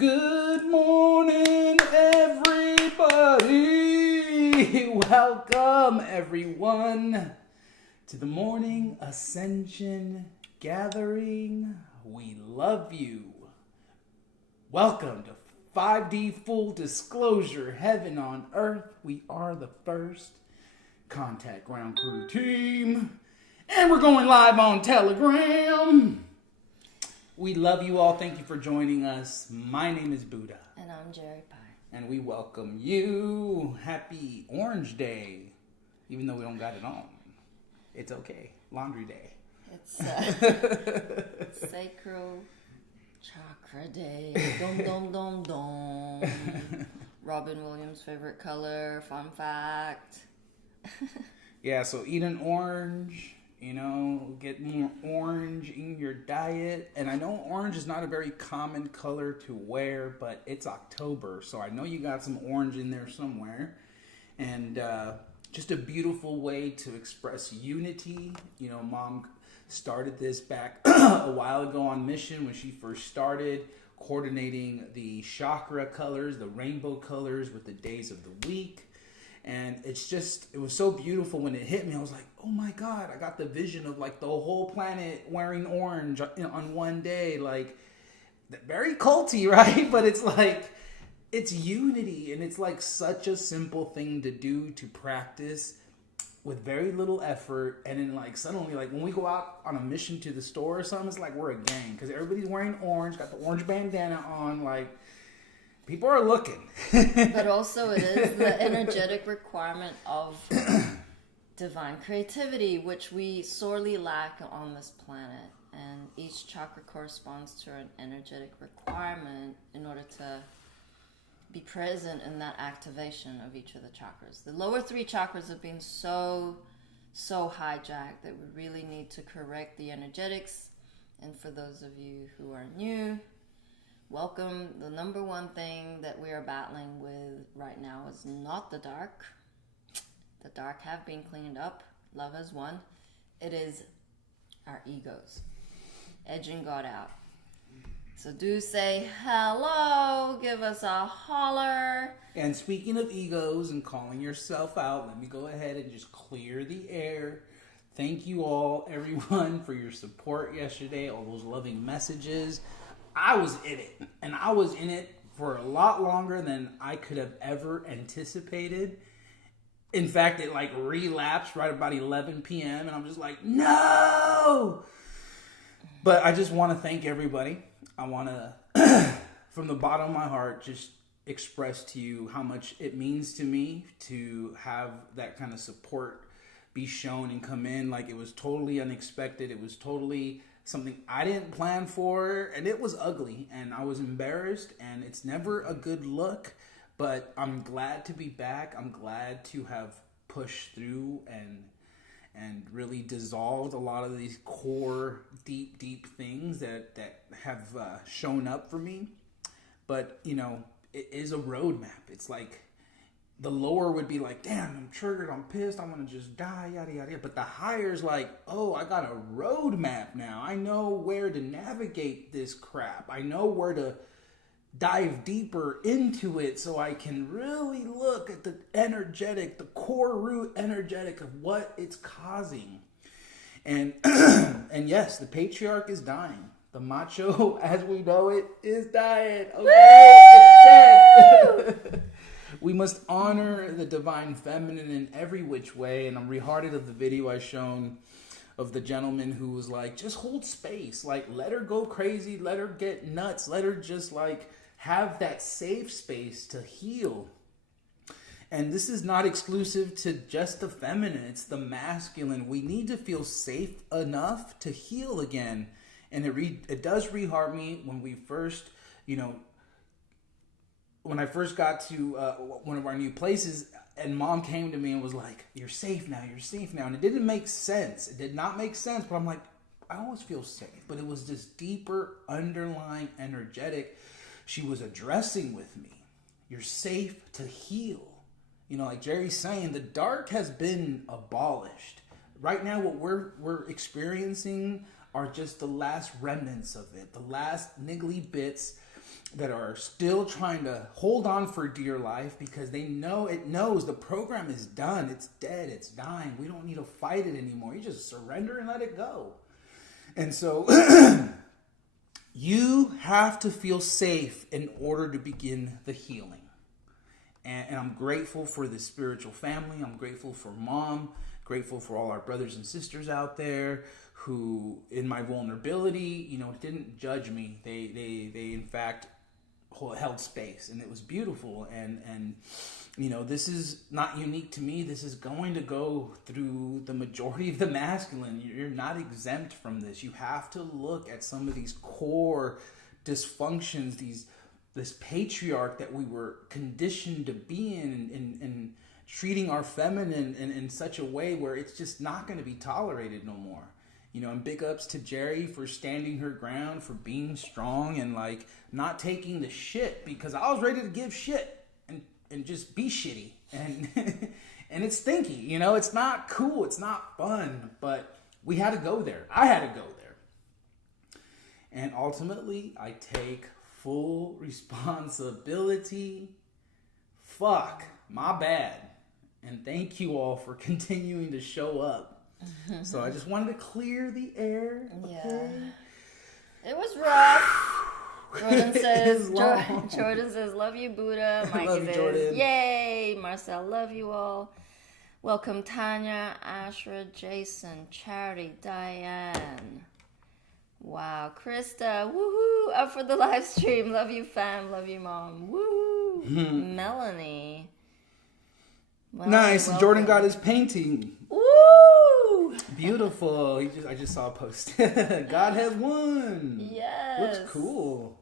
Good morning, everybody. Welcome, everyone, to the morning Ascension gathering. We love you. Welcome to 5D Full Disclosure, Heaven on Earth. We are the first Contact Ground Crew team, and we're going live on Telegram. We love you all. Thank you for joining us. My name is Buddha. And I'm Jeri-Lee. And we welcome you. Happy Orange Day. Even though we don't got it on. It's okay. Laundry Day. It's Sacral Chakra Day. Dum dum dum dum. Robin Williams' favorite color. Fun fact. Yeah, so eat an orange. You know, get more orange in your diet. And I know orange is not a very common color to wear, but it's October, so I know you got some orange in there somewhere. And just a beautiful way to express unity. You know, Mom started this back a while ago on mission when she first started coordinating the chakra colors, the rainbow colors with the days of the week. And it was so beautiful when it hit me. I was like, oh my God, I got the vision of like the whole planet wearing orange on one day. Like, very culty, right? But it's like, it's unity. And it's like such a simple thing to do, to practice with very little effort. And then like suddenly, like when we go out on a mission to the store or something, it's like we're a gang. Because everybody's wearing orange, got the orange bandana on, like, people are looking. But also it is the energetic requirement of divine creativity, which we sorely lack on this planet. And each chakra corresponds to an energetic requirement in order to be present in that activation of each of the chakras. The lower three chakras have been so hijacked that we really need to correct the energetics. And for those of you who are new, welcome. The number one thing that we are battling with right now is not the dark. The dark have been cleaned up. Love has won. It is our egos edging God out. So do say hello. Give us a holler. And speaking of egos and calling yourself out, let me go ahead and just clear the air. Thank you all, everyone, for your support yesterday. All those loving messages. I was in it, and I was in it for a lot longer than I could have ever anticipated. In fact, it like relapsed right about 11 p.m. and I'm just like, no! But I just want to thank everybody. I want to, from the bottom of my heart, just express to you how much it means to me to have that kind of support be shown and come in. Like, it was totally unexpected. It was totally something I didn't plan for, and it was ugly, and I was embarrassed, and it's never a good look, but I'm glad to be back. I'm glad to have pushed through and really dissolved a lot of these core deep things that have shown up for me. But, you know, it is a roadmap. It's like, the lower would be like, damn, I'm triggered, I'm pissed, I want to just die, yada, yada, yada. But the higher is like, oh, I got a roadmap now. I know where to navigate this crap. I know where to dive deeper into it so I can really look at the energetic, the core root energetic of what it's causing. And, and yes, the patriarch is dying. The macho, as we know it, is dying. Okay, it's dead. We must honor the divine feminine in every which way. And I'm rehearted of the video I shown of the gentleman who was like, just hold space. Like, let her go crazy. Let her get nuts. Let her just like have that safe space to heal. And this is not exclusive to just the feminine. It's the masculine. We need to feel safe enough to heal again. And it does reheart me when we first, you know, when I first got to one of our new places, and Mom came to me and was like, you're safe now, you're safe now. And it didn't make sense. It did not make sense. But I'm like, I always feel safe. But it was this deeper, underlying, energetic. She was addressing with me. You're safe to heal. You know, like Jerry's saying, the dark has been abolished. Right now, what we're experiencing are just the last remnants of it. The last niggly bits that are still trying to hold on for dear life because it knows the program is done. It's dead. It's dying. We don't need to fight it anymore. You just surrender and let it go. And so you have to feel safe in order to begin the healing. And I'm grateful for the spiritual family. I'm grateful for Mom. Grateful for all our brothers and sisters out there who, in my vulnerability, didn't judge me. They in fact held space, and it was beautiful. And this is not unique to me. This is going to go through the majority of the masculine. You're not exempt from this. You have to look at some of these core dysfunctions, this patriarch that we were conditioned to be in, and treating our feminine in such a way where it's just not going to be tolerated no more. And big ups to Jeri for standing her ground, for being strong and like not taking the shit, because I was ready to give shit and just be shitty. And and it's stinky, it's not cool, it's not fun, but we had to go there. I had to go there. And ultimately, I take full responsibility. Fuck, my bad. And thank you all for continuing to show up. So I just wanted to clear the air. Okay? Yeah. It was rough. Jordan says, love you, Buddha. Mikey says, Jordan. Yay. Marcel, love you all. Welcome, Tanya, Ashra, Jason, Charity, Diane. Wow, Krista, woohoo, up for the live stream. Love you, fam. Love you, Mom. Woo. Melanie. Well, nice. welcome. Jordan got his painting. Woo! Beautiful. I just saw a post. God has won. Yes. Looks cool.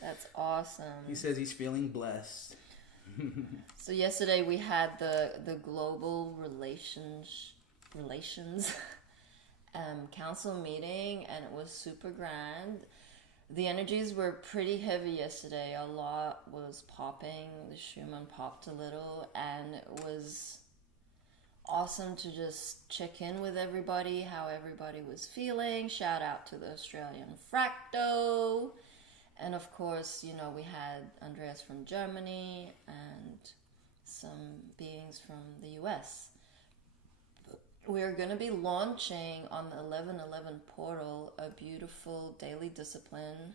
That's awesome. He says he's feeling blessed. So yesterday we had the global relations council meeting, and it was super grand. The energies were pretty heavy yesterday. A lot was popping. The Schumann popped a little, and it was awesome to just check in with everybody, how everybody was feeling. Shout out to the Australian Fracto. And of course, we had Andreas from Germany and some beings from the US. We're going to be launching on the 1111 portal a beautiful daily discipline,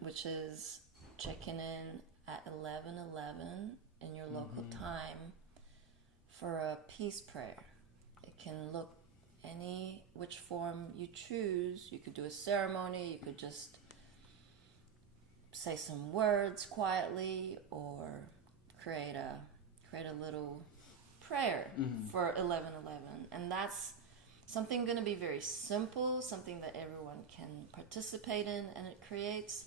which is checking in at 11:11 in your local time for a peace prayer. It can look which form you choose. You could do a ceremony, you could just say some words quietly, or create a little prayer for 11:11. And that's something going to be very simple, something that everyone can participate in, and it creates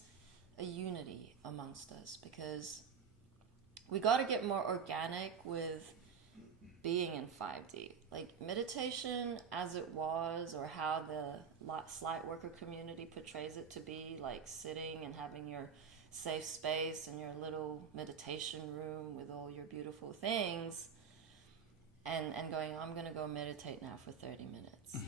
a unity amongst us, because we got to get more organic with being in 5D. Like meditation as it was, or how the Slight Worker community portrays it to be, like sitting and having your safe space and your little meditation room with all your beautiful things, and going, I'm going to go meditate now for 30 minutes.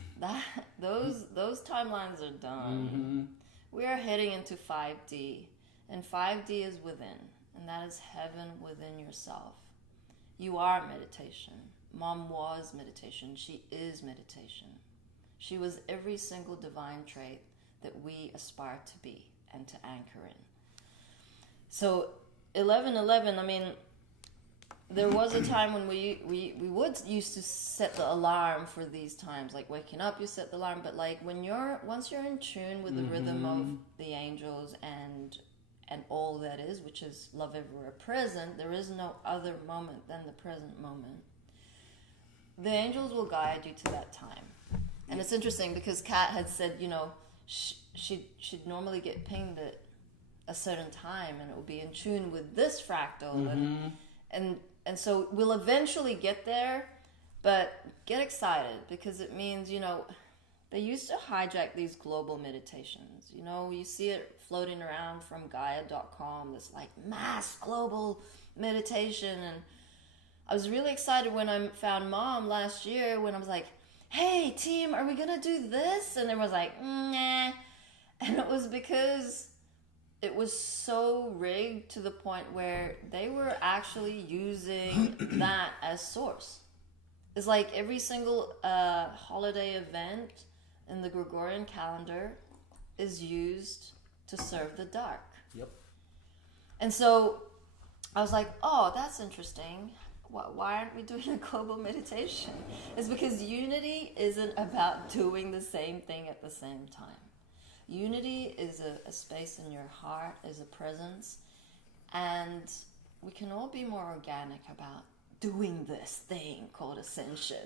Those timelines are done. We are heading into 5D, and 5D is within, and that is heaven within yourself. You are meditation. Mom was meditation. She is meditation. She was every single divine trait that we aspire to be and to anchor in. So 11:11, I mean, there was a time when we would used to set the alarm for these times, like waking up, you set the alarm, but like once you're in tune with the rhythm of the angels and all that is, which is love everywhere present, there is no other moment than the present moment. The angels will guide you to that time. And it's interesting because Kat had said, she'd normally get pinged at a certain time, and it will be in tune with this fractal, and so we'll eventually get there, but get excited, because it means, they used to hijack these global meditations. You see it floating around from Gaia.com, this like mass global meditation. And I was really excited when I found Mom last year, when I was like, hey team, are we going to do this? And everyone was like, nah. And it was because it was so rigged to the point where they were actually using that as source. It's like every single holiday event in the Gregorian calendar is used to serve the dark. Yep. And so I was like, oh, that's interesting. Why aren't we doing a global meditation? It's because unity isn't about doing the same thing at the same time. Unity is a space in your heart, is a presence, and we can all be more organic about doing this thing called ascension.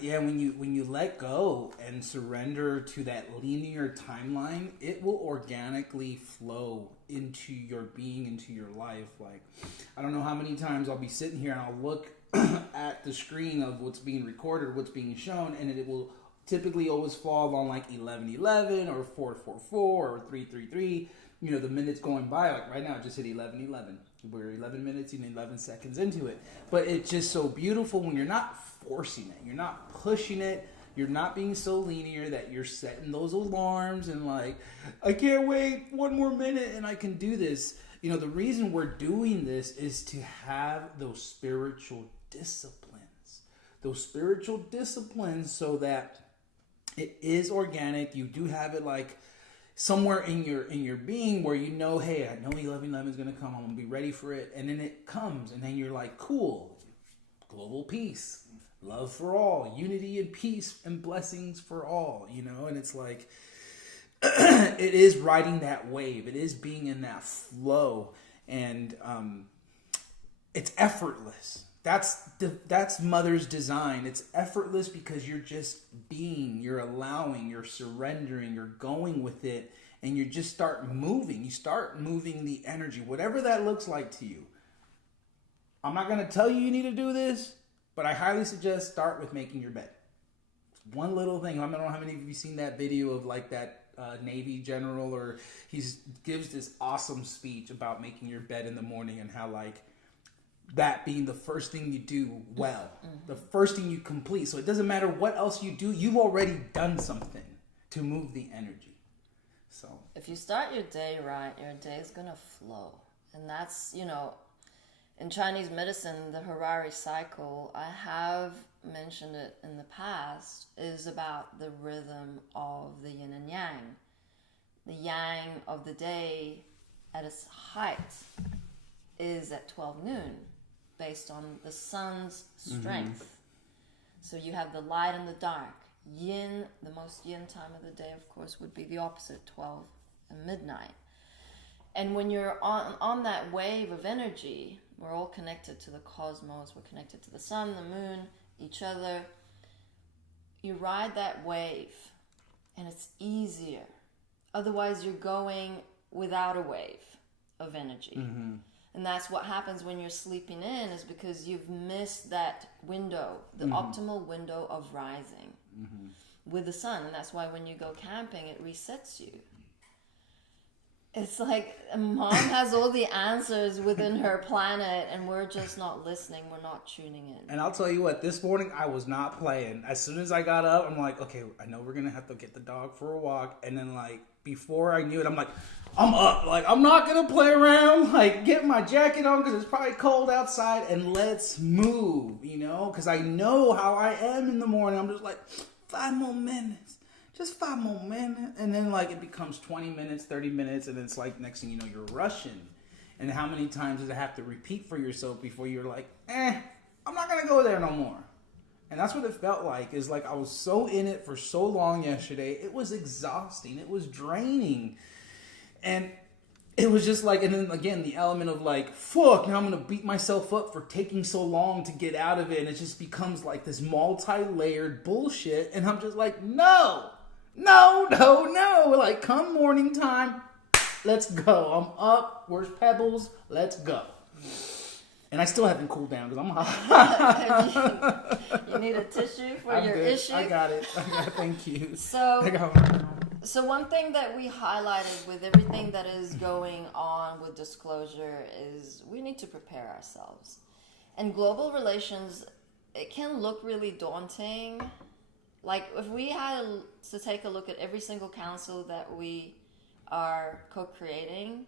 Yeah, when you let go and surrender to that linear timeline, it will organically flow into your being, into your life. Like, I don't know how many times I'll be sitting here and I'll look at the screen of what's being recorded, what's being shown, and it will typically always fall on like 11:11 or 4:44 or 3:33. You know, the minutes going by, like right now it just hit 11:11. We're 11 minutes and 11 seconds into it. But it's just so beautiful when you're not forcing it. You're not pushing it. You're not being so linear that you're setting those alarms and like, I can't wait one more minute and I can do this. You know, the reason we're doing this is to have those spiritual disciplines. Those spiritual disciplines so that it is organic. You do have it like somewhere in your being where you know, hey, I know 11:11 is going to come. I'm going to be ready for it. And then it comes. And then you're like, cool. Global peace. Love for all. Unity and peace and blessings for all. You know, and it's like, it is riding that wave. It is being in that flow. And it's effortless. That's Mother's design. It's effortless because you're just being, you're allowing, you're surrendering, you're going with it, and you just start moving. You start moving the energy, whatever that looks like to you. I'm not going to tell you need to do this, but I highly suggest start with making your bed. One little thing. I don't know how many of you have seen that video of like that Navy general, or he gives this awesome speech about making your bed in the morning and how like that being the first thing you do well, the first thing you complete. So it doesn't matter what else you do, you've already done something to move the energy. So if you start your day right, your day is going to flow. And that's, you know, in Chinese medicine, the Harari cycle, I have mentioned it in the past, is about the rhythm of the yin and yang. The yang of the day at its height is at 12 noon. Based on the sun's strength. So you have the light and the dark. Yin, the most yin time of the day, of course, would be the opposite, 12 and midnight. And when you're on that wave of energy, we're all connected to the cosmos, we're connected to the sun, the moon, each other. You ride that wave, and it's easier. Otherwise, you're going without a wave of energy. And that's what happens when you're sleeping in, is because you've missed that window, the optimal window of rising with the sun. And that's why when you go camping, it resets you. It's like Mom has all the answers within her planet, and we're just not listening. We're not tuning in. And I'll tell you what, this morning I was not playing. As soon as I got up, I'm like, okay, I know we're going to have to get the dog for a walk. And then like, before I knew it, I'm like, I'm up. Like, I'm not going to play around. Like, get my jacket on because it's probably cold outside and let's move, you know? Because I know how I am in the morning. I'm just like, 5 more minutes. Just 5 more minutes. And then, like, it becomes 20 minutes, 30 minutes. And it's like, next thing you know, you're rushing. And how many times does it have to repeat for yourself before you're like, I'm not going to go there no more. And that's what it felt like. Is like I was so in it for so long yesterday. It was exhausting. It was draining. And it was just like, and then again, the element of like, fuck, now I'm going to beat myself up for taking so long to get out of it. And it just becomes like this multi-layered bullshit. And I'm just like, no. Like, come morning time, let's go. I'm up. Where's Pebbles? Let's go. And I still haven't cooled down because I'm hot. You need a tissue for I'm your good. issue? I got it. Thank you. So one thing that we highlighted with everything that is going on with disclosure is we need to prepare ourselves. And global relations, it can look really daunting. Like if we had to take a look at every single council that we are co-creating,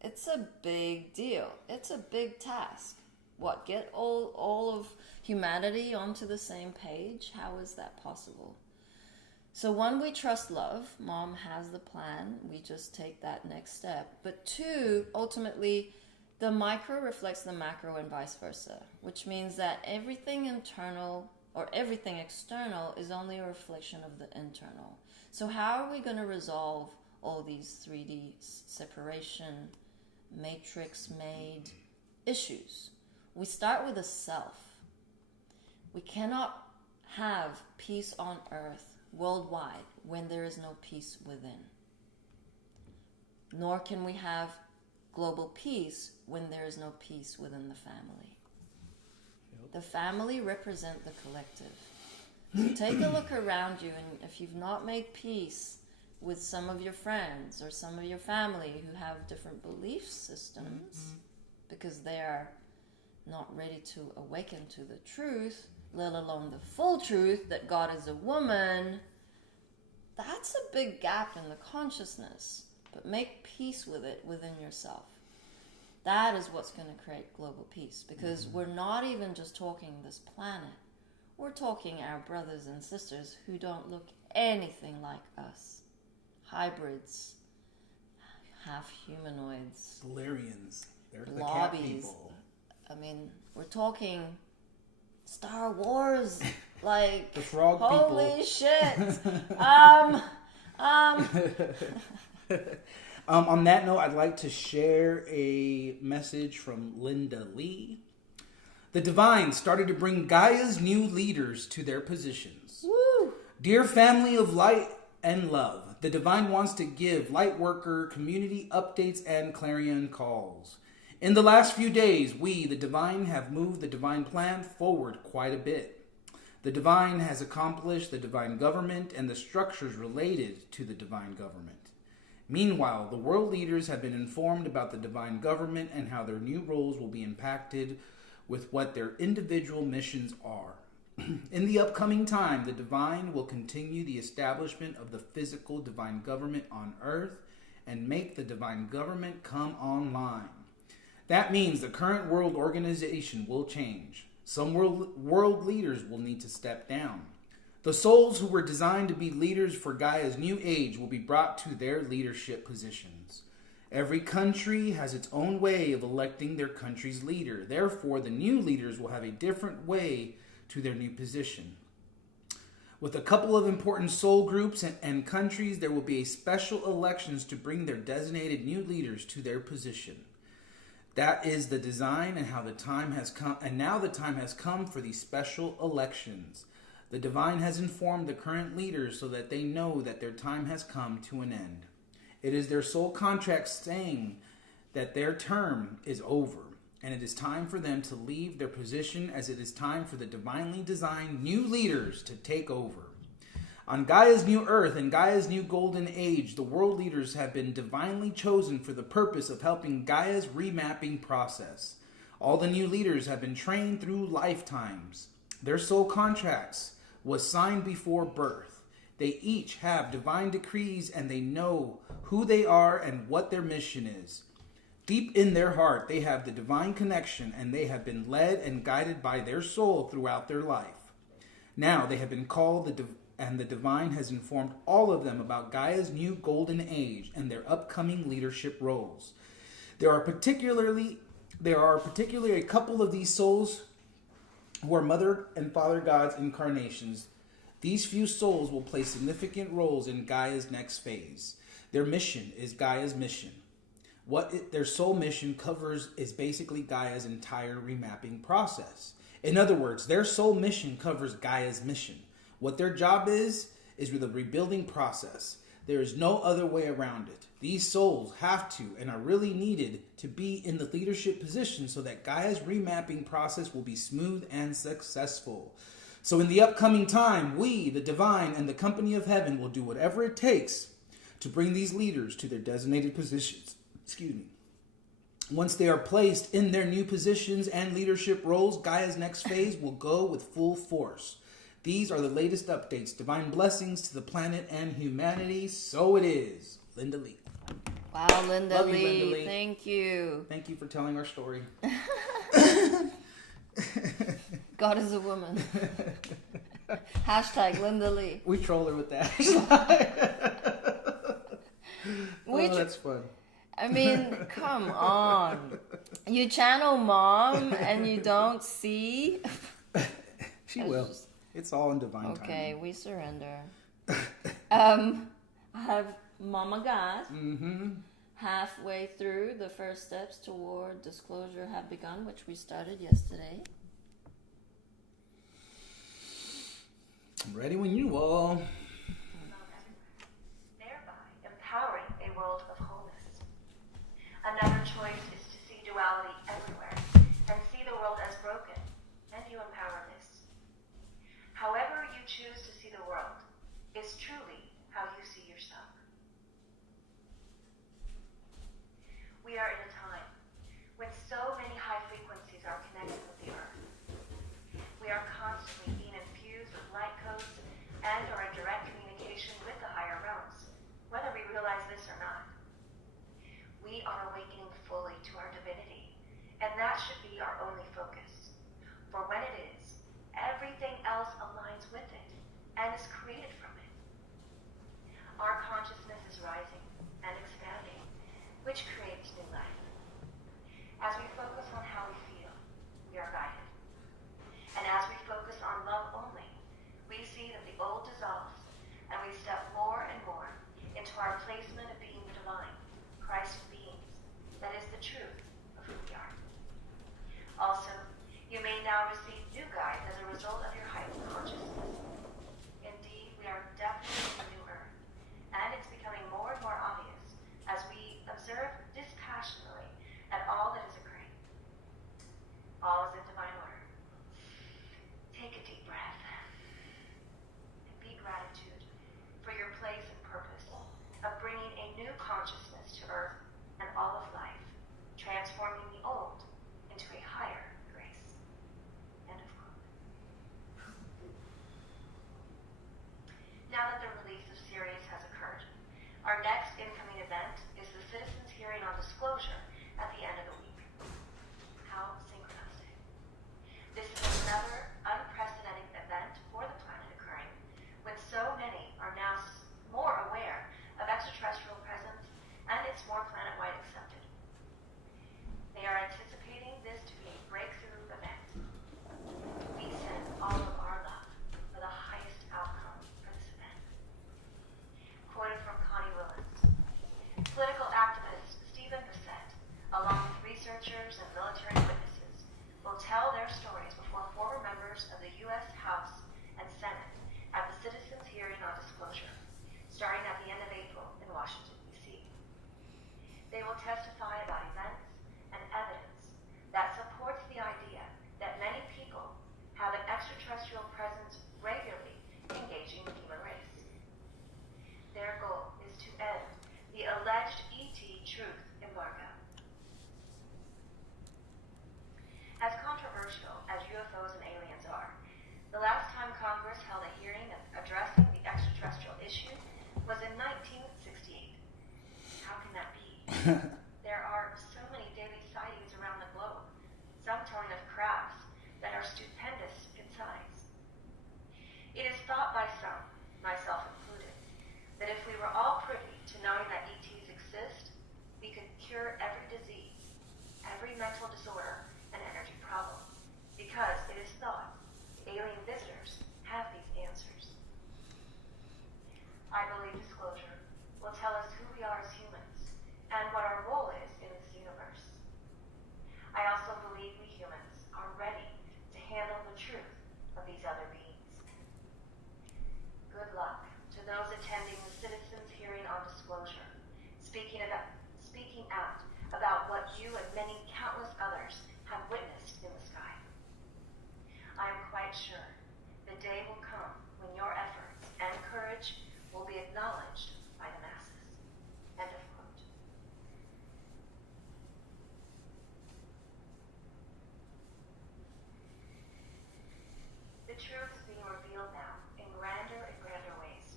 it's a big deal. It's a big task. What, get all of humanity onto the same page? How is that possible? So one, we trust love. Mom has the plan. We just take that next step. But two, ultimately, the micro reflects the macro and vice versa, which means that everything internal or everything external is only a reflection of the internal. So how are we going to resolve all these 3D separation, matrix-made issues? We start with a self. We cannot have peace on earth worldwide when there is no peace within. Nor can we have global peace when there is no peace within the family. Yep. The family represent the collective. So take a look around you, and if you've not made peace with some of your friends or some of your family who have different belief systems because they are not ready to awaken to the truth, let alone the full truth that God is a woman, that's a big gap in the consciousness. But make peace with it within yourself. That is what's going to create global peace, because we're not even just talking this planet. We're talking our brothers and sisters who don't look anything like us. Hybrids, half humanoids, Valerians, they're the cat lobbies. people. I mean, we're talking Star Wars, like the frog holy people. shit. On that note, I'd like to share a message from Linda Lee. The divine started to bring Gaia's new leaders to their positions. Woo! Dear family of light and love, the divine wants to give Lightworker community updates and clarion calls. In the last few days, we, the divine, have moved the divine plan forward quite a bit. The divine has accomplished the divine government and the structures related to the divine government. Meanwhile, the world leaders have been informed about the divine government and how their new roles will be impacted with what their individual missions are. In the upcoming time, the divine will continue the establishment of the physical divine government on earth and make the divine government come online. That means the current world organization will change. Some world leaders will need to step down. The souls who were designed to be leaders for Gaia's new age will be brought to their leadership positions. Every country has its own way of electing their country's leader. Therefore, the new leaders will have a different way to their new position. With a couple of important soul groups and countries, there will be a special elections to bring their designated new leaders to their position. That is the design and how the time has come, and now the time has come for these special elections. The divine has informed the current leaders so that they know that their time has come to an end. It is their soul contract saying that their term is over, and it is time for them to leave their position, as it is time for the divinely designed new leaders to take over. On Gaia's new earth and Gaia's new golden age, the world leaders have been divinely chosen for the purpose of helping Gaia's remapping process. All the new leaders have been trained through lifetimes. Their soul contracts was signed before birth. They each have divine decrees, and they know who they are and what their mission is. Deep in their heart, they have the divine connection, and they have been led and guided by their soul throughout their life. Now they have been called, and the divine has informed all of them about Gaia's new golden age and their upcoming leadership roles. There are particularly a couple of these souls who are Mother and Father God's incarnations. These few souls will play significant roles in Gaia's next phase. Their mission is Gaia's mission. Their soul mission covers is basically Gaia's entire remapping process. In other words, their soul mission covers Gaia's mission. What their job is with the rebuilding process. There is no other way around it. These souls have to and are really needed to be in the leadership position so that Gaia's remapping process will be smooth and successful. So in the upcoming time, we, the divine and the company of heaven, will do whatever it takes to bring these leaders to their designated positions. Once they are placed in their new positions and leadership roles, Gaia's next phase will go with full force. These are the latest updates. Divine blessings to the planet and humanity. So it is. Linda Lee. Wow, Linda Love you, Lee. Linda Lee. Thank you. Thank you for telling our story. God is a woman. Hashtag Linda Lee. We troll her with that. That's fun. I mean, come on. You channel mom and you don't see. She will. It's all in divine time. Okay, we surrender. I have Mama God. Halfway through, the first steps toward disclosure have begun, which we started yesterday. I'm ready when you are. Thereby empowering a world of wholeness. Another choice is to see duality everywhere and see the world as broken, and you empower this. However you choose to see the world is truly how you see yourself. We are in a time when so many high frequencies are connected with the earth. We are constantly being infused with light codes and are in direct communication with the higher realms, whether we realize this or not. We are awakening fully to our divinity, and that should be our only focus. For when it is, everything else aligns with it and is created from it. Our consciousness is rising and expanding, which creates new life. As we focus on how we feel, we are guided. And as we focus on love only, we see that the old dissolves, and we step more and more into our placement of being divine, Christ beings, that is the truth of who we are. Also, you may now receive new guides as a result of your heightened consciousness. Indeed, we are definitely a new earth, and it's becoming more and more obvious as we observe dispassionately at all that is occurring. All is in divine order. Take a deep breath and be gratitude for your place and purpose of bringing a new consciousness to earth and all of life, transforming the old into a higher grace. End of quote. Now that the release of Sirius has occurred, our next incoming event is the citizens' hearing on disclosure at the end of the week. How synchronistic. This is another unprecedented event for the planet occurring when so many are now more aware of extraterrestrial presence and it's more planet-wide accepted. They are anticipating this to be a breakthrough event. We send all of our love for the highest outcome for this event. Quoted from Connie Willis. Political activist Stephen Bissett, along with researchers and military witnesses, will tell their stories before former members of the U.S. House and Senate at the Citizens' Hearing on Disclosure, starting at the end of April in Washington, D.C. They will testify about events and evidence that supports the idea that many people have an extraterrestrial presence regularly engaging the human race. Their goal is to end the alleged ET truth embargo. As controversial as UFOs and aliens are, the last time Congress held a hearing addressing the extraterrestrial issue was in 1968. How can that be? There are so many daily sightings around the globe, some telling of crafts that are stupendous in size. It is thought by some, myself included, that if we were all privy to knowing that ETs exist, we could cure every disease, every mental disorder, and energy problem, because it is thought alien visitors have these answers. I believe disclosure will tell us who we are as humans and what our role is in this universe. I also believe we humans are ready to handle the truth of these other beings. Good luck to those attending the citizens' hearing on disclosure, speaking out about what you and many countless others have witnessed in the sky. I am quite sure the day will come when your efforts and courage will be acknowledged by the masses. End of quote. The truth is being revealed now in grander and grander ways.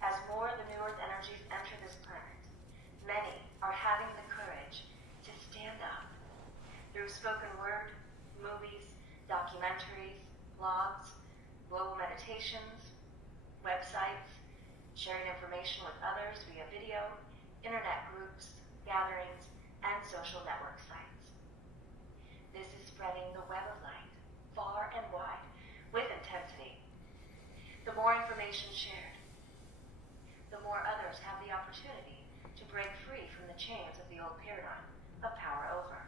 As more of the New Earth energies enter this planet, communications, websites, sharing information with others via video, internet groups, gatherings, and social network sites. This is spreading the web of light far and wide with intensity. The more information shared, the more others have the opportunity to break free from the chains of the old paradigm of power over.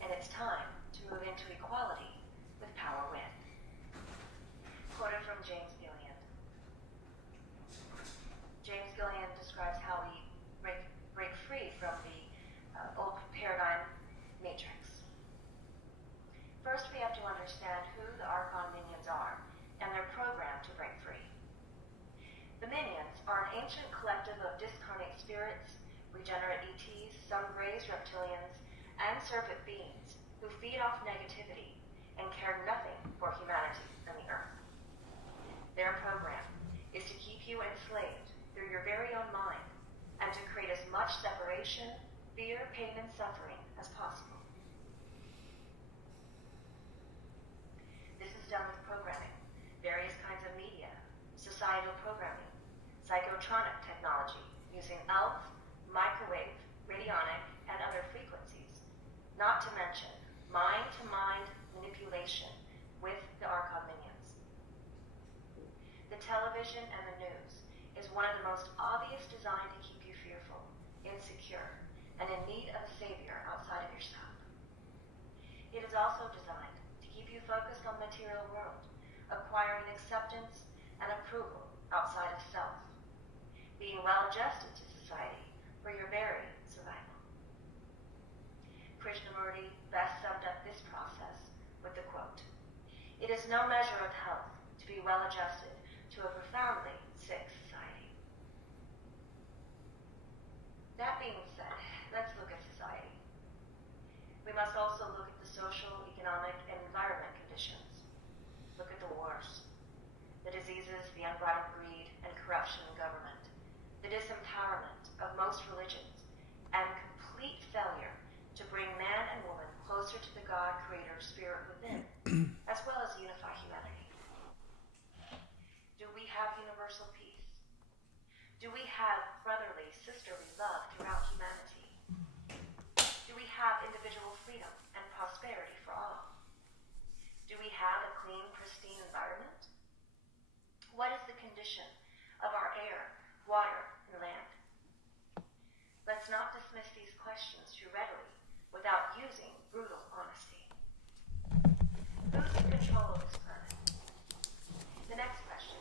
And it's time to move into equality with power with. Quoted from James Gillian. James Gillian describes how we break free from the old paradigm matrix. First, we have to understand who the Archon minions are and their program to break free. The minions are an ancient collective of discarnate spirits, regenerate ETs, some grazed reptilians, and serpent beings who feed off negativity and care nothing for humanity and the earth. Their program is to keep you enslaved through your very own mind and to create as much separation, fear, pain, and suffering as possible. This is done with programming, various kinds of media, societal programming, psychotronic technology using ELF, microwave, radionic, and other frequencies, not to mention mind-to-mind manipulation with the Archon minions. The television and the news is one of the most obvious designed to keep you fearful, insecure, and in need of a savior outside of yourself. It is also designed to keep you focused on the material world, acquiring acceptance and approval outside of self, being well adjusted to society for your very survival. Krishnamurti best summed up this process with the quote, "It is no measure of health to be well adjusted to a profoundly sick society." That being said, let's look at society. We must also look at the social, economic, and environment conditions. Look at the wars, the diseases, the unbridled greed and corruption in government, the disempowerment of most religions, and complete failure to bring man and woman closer to the God Creator Spirit within, as well as unify humanity. Do we have universal peace? Do we have brotherly, sisterly love throughout humanity? Do we have individual freedom and prosperity for all? Do we have a clean, pristine environment? What is the condition of our air, water, and land? Let's not dismiss these questions too readily without using brutal honesty. Who's in control of this planet? The next question,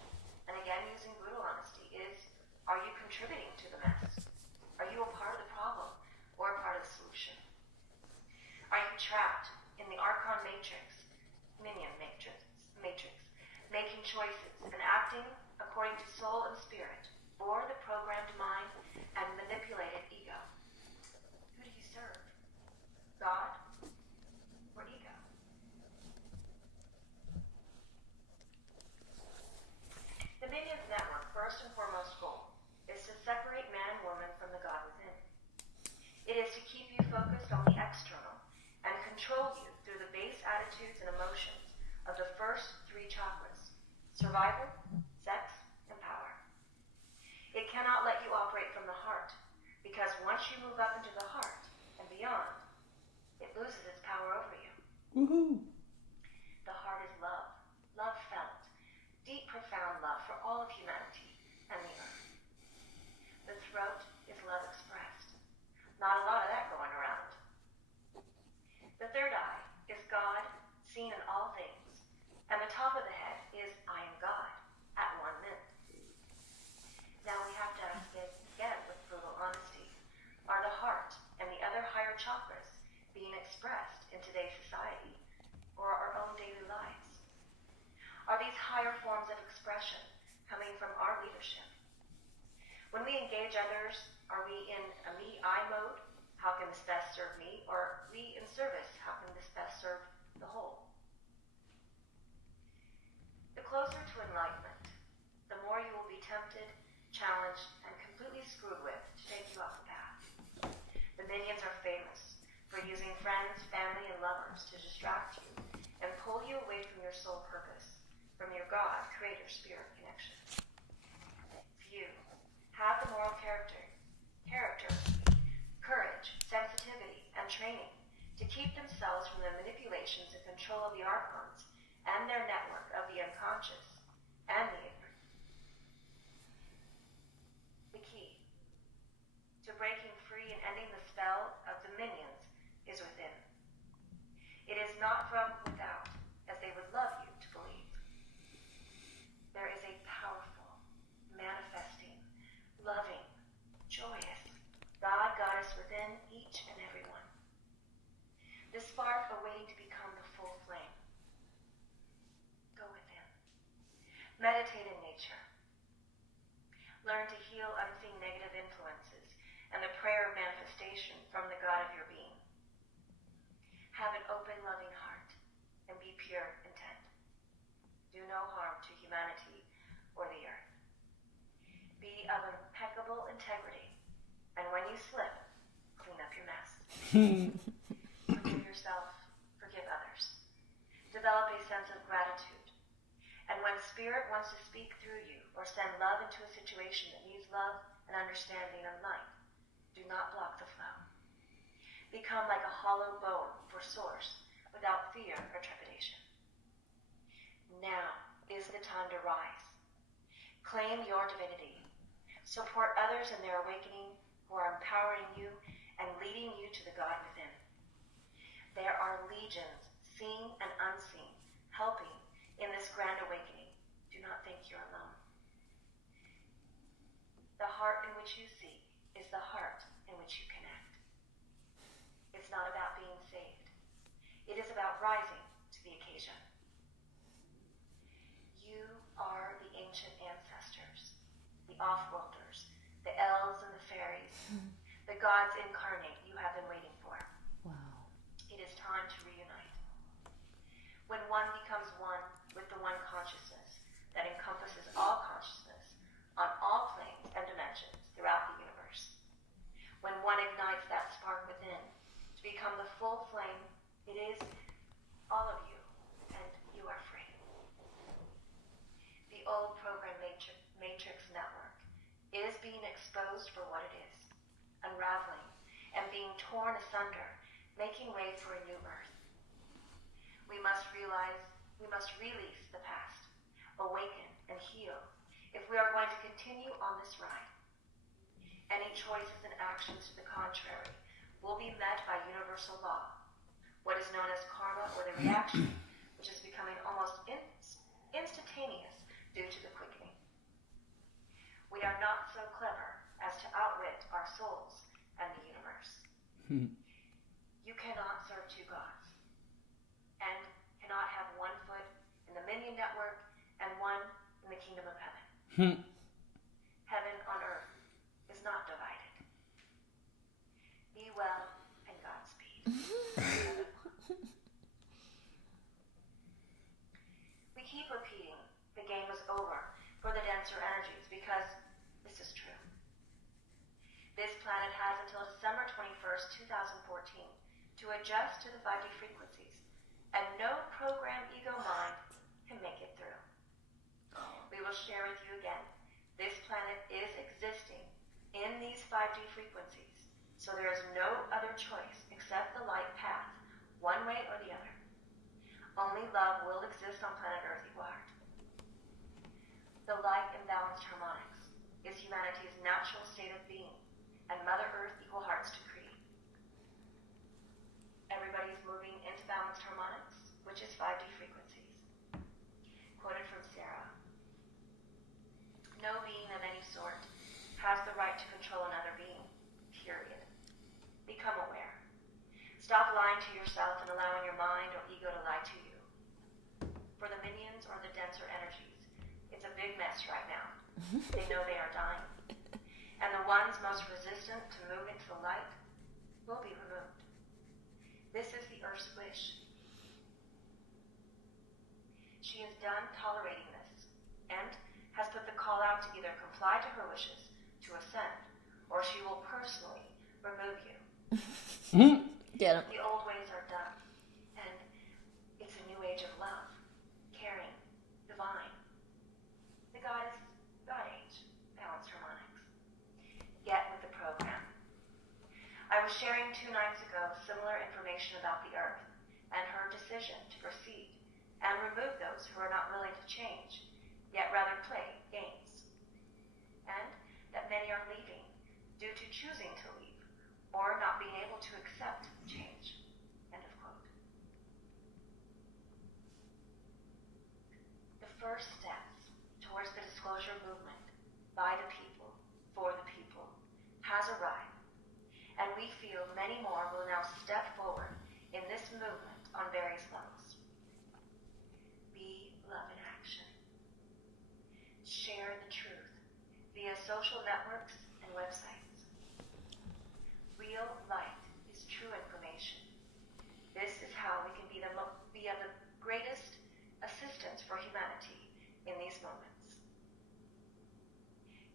and again using brutal honesty, is, are you contributing to the mess? Are you a part of the problem or a part of the solution? Are you trapped in the Archon matrix, minion matrix, making choices and acting according to soul and spirit for the programmed mind and manipulated ego? Who do you serve? God or ego? The Minions Network first and foremost goal is to separate man and woman from the God within. It is to keep you focused on the external and control you through the base attitudes and emotions of the first three chakras: survival, sex, and power. It cannot let you operate from the heart, because once you move up into the heart and beyond, it loses its power over you. Woohoo! The heart is love, love felt, deep, profound love for all of humanity and the earth. The throat is love expressed. Not a lot of that going around. The third eye is God seen in all things, and the top of the head is I am God at 1 minute. Now we have to ask it again with brutal honesty. Are the heart and the other higher chakras being expressed in today's society or our own daily lives? Are these higher forms of expression coming from our leadership? When we engage others, are we in a me-I mode? How can this best serve me? Or are we in service? How can this best serve the whole? The closer to enlightenment, the more you will be tempted, challenged, and completely screwed with to take you off the path. The minions are famous for using friends, family, and lovers to distract you and pull you away from your soul purpose, from your God, creator greater spirit connection. Few have the moral character, courage, sensitivity, and training to keep themselves from the manipulations and control of the archons and their network of the unconscious and the ignorant. The key to breaking free and ending the spell of dominions is within. It is not from without, as they would love you to believe. There is a powerful, manifesting, loving, joyous God goddess within each and every one. The spark awaiting to become the full flame. Go within. Meditate in nature. Learn to heal unseen negative influences and the prayer of manifestation from the God of your being. Have an open, loving heart and be pure intent. Do no harm to humanity or the earth. Be of impeccable integrity, and when you slip, clean up your mess. Forgive yourself, forgive others. Develop a sense of gratitude. And when Spirit wants to speak through you or send love into a situation that needs love and understanding and light, do not block the flow. Become like a hollow bone for Source without fear or trepidation. Now is the time to rise. Claim your divinity. Support others in their awakening who are empowering you and leading you to the God within. There are legions, seen and unseen, helping in this grand awakening. Do not think you're alone. The heart in which you see is the heart in which you connect. It's not about being saved. It is about rising to the occasion. You are the ancient ancestors, the off-worlders, the elves and the fairies, the gods incarnate you have been waiting for. Wow. It is time to reunite. When one becomes one with the one consciousness that encompasses all consciousness on all planes and dimensions throughout the universe. When one ignites that spark within to become the full flame, it is all of you, and you are free. The old program matrix network is being exposed for what it is, unraveling and being torn asunder, making way for a new earth. We must release the past, awaken and heal if we are going to continue on this ride. Any choices and actions to the contrary will be met by universal law, what is known as karma, or the reaction, which is becoming almost instantaneous due to the quickening. We are not so clever as to outwit our souls and the universe. You cannot serve two gods, and cannot have one foot in the minion network and one in the kingdom of heaven. Heaven on earth is not divided. Be well and Godspeed. We keep repeating the game is over for the denser energies because this is true. This planet has until December 21st, 2014 to adjust to the 5D frequencies, and no program ego mind can make it through. We will share with you again, this planet is existing in these 5D frequencies, so there is no other choice except the light path, one way or the other. Only love will exist on planet Earth, Equal Heart. The light and balanced harmonics is humanity's natural state of being, and Mother Earth, Equal Heart's decree. Everybody's moving into balanced harmonics, which is 5D frequencies. Quoted from Sarah. No being of any sort has the right to control another being, period. Become aware. Stop lying to yourself and allowing your mind or ego to lie to you. For the minions or the denser energies, it's a big mess right now. They know they are dying. And the ones most resistant to move into the light will be removed. This is the Earth's wish. She is done tolerating this and has put the call out to either comply to her wishes to ascend, or she will personally remove you. Get him. The old ways are done, and it's a new age of love, caring, divine. was sharing 2 nights ago similar information about the Earth and her decision to proceed and remove those who are not willing to change, yet rather play games. And that many are leaving due to choosing to leave or not being able to accept change. End of quote. The first steps towards the disclosure movement by the people, for the people, has arrived, and we feel many more will now step forward in this movement on various levels. Be love in action. Share the truth via social networks and websites. Real light is true information. This is how we can be of the greatest assistance for humanity in these moments.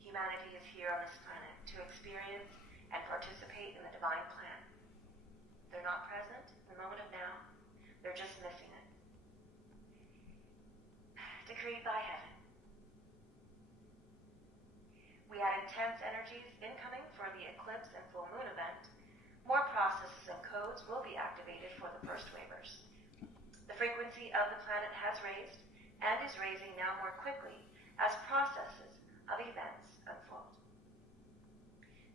Humanity is here on this planet to experience and participate in the divine plan. They're not present in the moment of now. They're just missing it. Decreed by heaven. We had intense energies incoming for the eclipse and full moon event. More processes and codes will be activated for the first waivers. The frequency of the planet has raised and is raising now more quickly as processes of events unfold.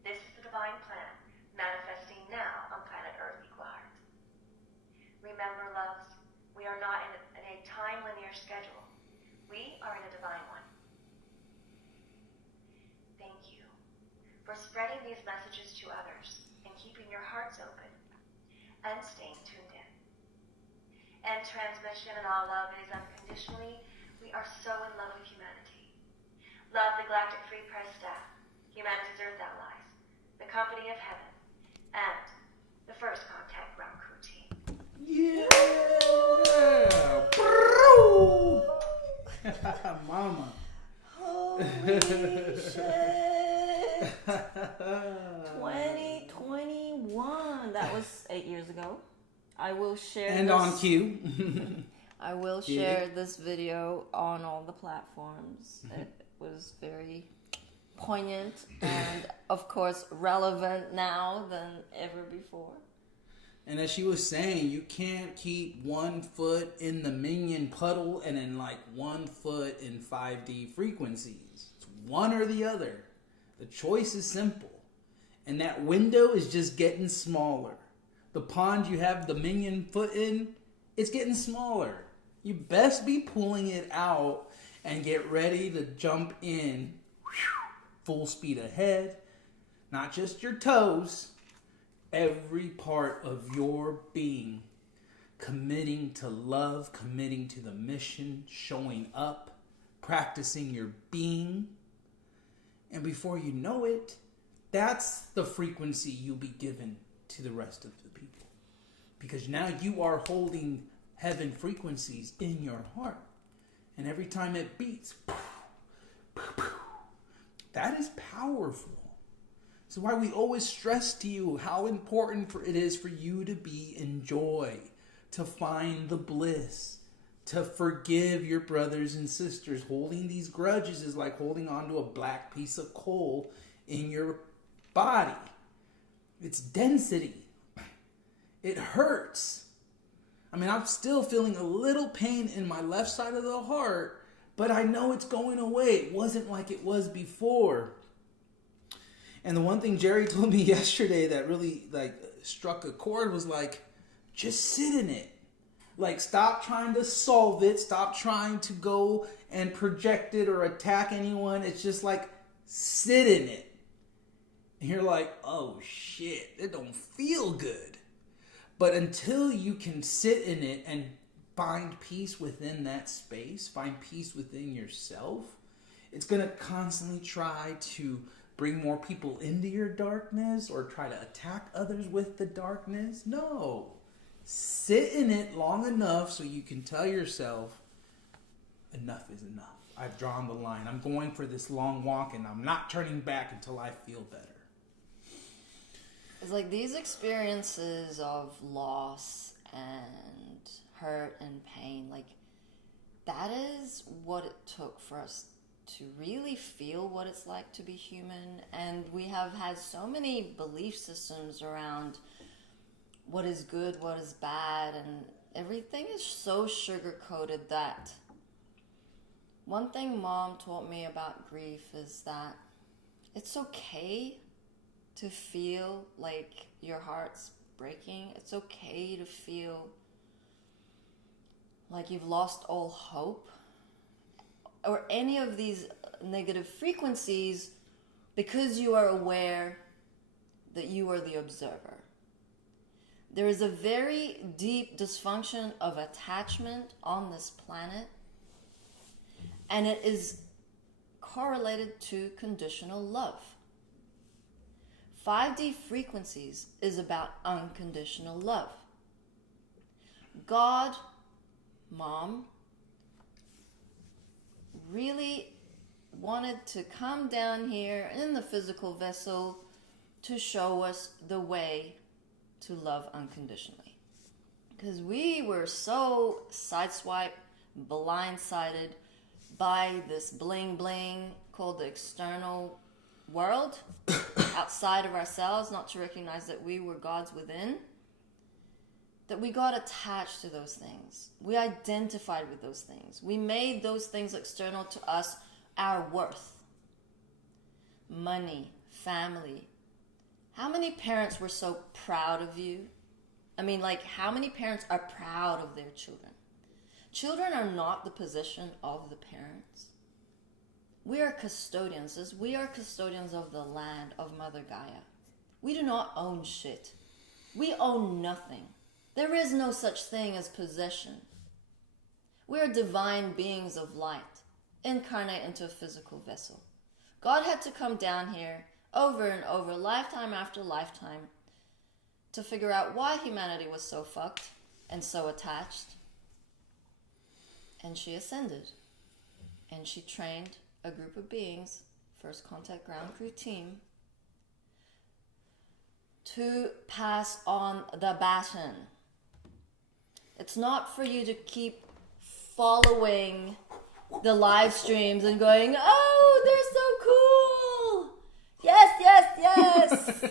This is the divine plan manifesting now on planet Earth Equal Heart. Remember, loves, we are not in a time linear schedule. We are in a divine one. Thank you for spreading these messages to others and keeping your hearts open and staying tuned in. And transmission and all love is unconditionally. We are so in love with humanity. Love the Galactic Free Press staff, humanity's Earth allies, the company of heaven, and the First Contact Ground Crew team. Yeah! Mama. Holy shit! 2021. That was 8 years ago. I will share And this. on cue. I will share this video on all the platforms. It was very poignant and, of course, relevant now than ever before. And as she was saying, you can't keep 1 foot in the minion puddle and then like 1 foot in 5D frequencies. It's one or the other. The choice is simple. And that window is just getting smaller. The pond you have the minion foot in, it's getting smaller. You best be pulling it out and get ready to jump in full speed ahead. Not just your toes, every part of your being. Committing to love, committing to the mission, showing up, practicing your being. And before you know it, that's the frequency you'll be given to the rest of the people. Because now you are holding heaven frequencies in your heart. And every time it beats, that is powerful. So why we always stress to you how important it is for you to be in joy, to find the bliss, to forgive your brothers and sisters. Holding these grudges is like holding onto a black piece of coal in your body. It's density. It hurts. I mean, I'm still feeling a little pain in my left side of the heart, but I know it's going away. It wasn't like it was before. And the one thing Jerry told me yesterday that really struck a chord was just sit in it. Stop trying to solve it. Stop trying to go and project it or attack anyone. It's just sit in it. And you're like, oh shit, it don't feel good. But until you can sit in it and find peace within that space, find peace within yourself, it's going to constantly try to bring more people into your darkness or try to attack others with the darkness. No. Sit in it long enough so you can tell yourself, enough is enough. I've drawn the line. I'm going for this long walk and I'm not turning back until I feel better. It's these experiences of loss and hurt and pain, that is what it took for us to really feel what it's like to be human. And we have had so many belief systems around what is good, what is bad, and everything is so sugar-coated that one thing Mom taught me about grief is that it's okay to feel like your heart's breaking. It's okay to feel like you've lost all hope or any of these negative frequencies, because you are aware that you are the observer. There is a very deep dysfunction of attachment on this planet, and it is correlated to conditional love. 5D frequencies is about unconditional love. God, Mom, really wanted to come down here in the physical vessel to show us the way to love unconditionally. Because we were so sideswiped, blindsided by this bling bling called the external world outside of ourselves, not to recognize that we were gods within, that we got attached to those things. We identified with those things. We made those things external to us our worth. Money, family. How many parents were so proud of you? I mean, like, how many parents are proud of their children? Children are not the possession of the parents. We are custodians. As we are custodians of the land of Mother Gaia. We do not own shit. We own nothing. There is no such thing as possession. We are divine beings of light, incarnate into a physical vessel. God had to come down here over and over, lifetime after lifetime, to figure out why humanity was so fucked and so attached. And she ascended. And she trained a group of beings, First Contact Ground Crew team, to pass on the baton. It's not for you to keep following the live streams and going, oh, they're so cool. Yes, yes, yes.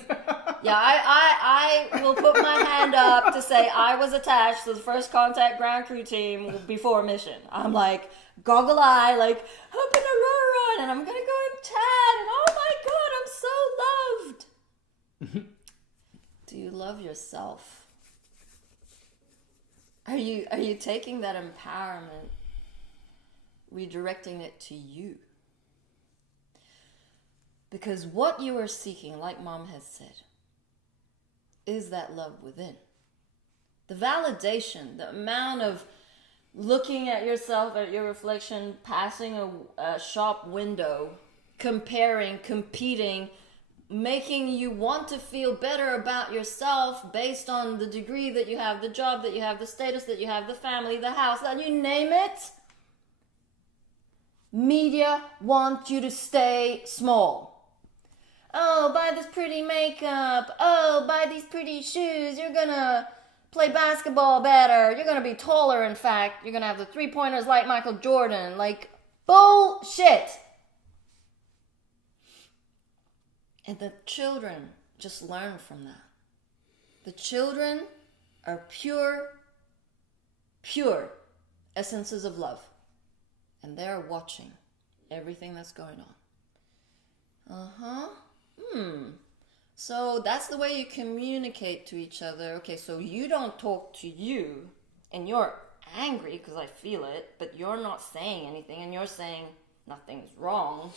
Yeah, I will put my hand up to say I was attached to the First Contact Ground Crew team before mission. I'm like, goggle eye, like, I'm gonna run, and I'm gonna go and chat, and oh my god, I'm so loved. Do you love yourself? Are you taking that empowerment, redirecting it to you? Because what you are seeking, like Mom has said, is that love within. The validation, the amount of looking at yourself, at your reflection, passing a shop window, comparing, competing, making you want to feel better about yourself based on the degree that you have, the job that you have, the status that you have, the family, the house, that you name it. Media want you to stay small. Oh, buy this pretty makeup. Oh, buy these pretty shoes. You're gonna play basketball better. You're gonna be taller, in fact. You're gonna have the three-pointers like Michael Jordan. Like, bullshit. And the children just learn from that. The children are pure essences of love. And they're watching everything that's going on. So that's the way you communicate to each other. Okay, so you don't talk to you, and you're angry because I feel it, but you're not saying anything, and you're saying nothing's wrong.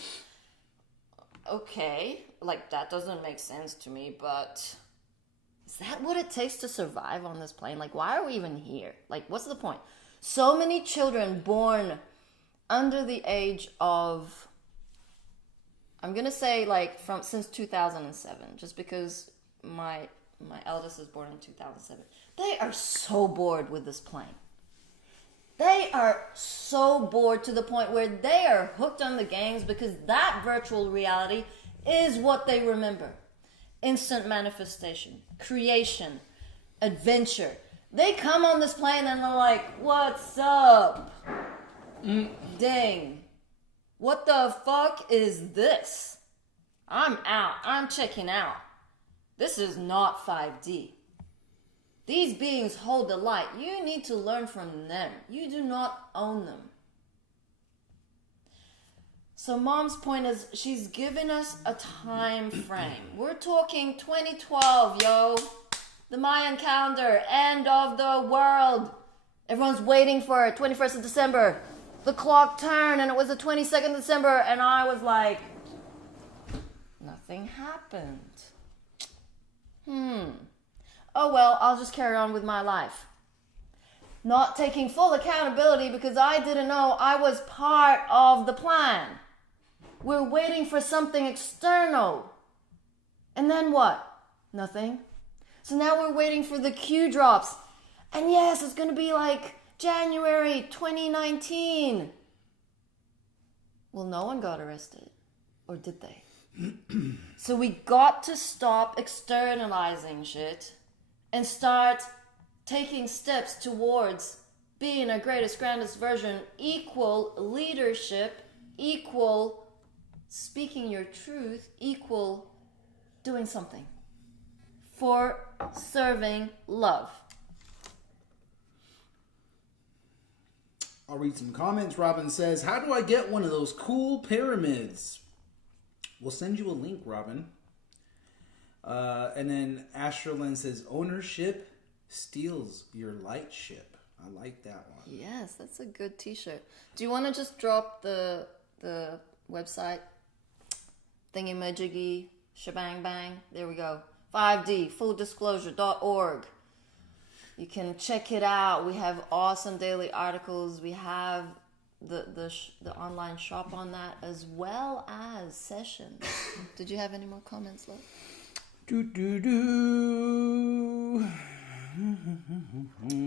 Okay, like, that doesn't make sense to me, but is that what it takes to survive on this plane? Like, why are we even here? Like, what's the point? So many children born under the age of, I'm gonna say, like, since 2007, just because my eldest was born in 2007. They are so bored with this plane. They are so bored to the point where they are hooked on the games, because that virtual reality is what they remember. Instant manifestation, creation, adventure. They come on this plane and they're like, what's up? Ding. What the fuck is this? I'm out. I'm checking out. This is not 5D. These beings hold the light. You need to learn from them. You do not own them. So mom's point is she's given us a time frame. We're talking 2012, yo. The Mayan calendar, end of the world. Everyone's waiting for it, 21st of December. The clock turned and it was the 22nd of December and I was like, nothing happened. Oh well, I'll just carry on with my life. Not taking full accountability because I didn't know I was part of the plan. We're waiting for something external. And then what? Nothing. So now we're waiting for the Q drops. And yes, it's going to be like January 2019. Well, no one got arrested. Or did they? So we got to stop externalizing shit and start taking steps towards being our greatest, grandest version, equal leadership, equal speaking your truth, equal doing something for serving love. I'll read some comments. Robin says, how do I get one of those cool pyramids? We'll send you a link, Robin. And then Astrolin says, ownership steals your light ship. I like that one. Yes, that's a good t-shirt. Do you want to just drop the website? Thingy-majiggy, shebang bang. There we go. 5D, fulldisclosure.org. You can check it out. We have awesome daily articles. We have the online shop on that, as well as sessions. Did you have any more comments, love?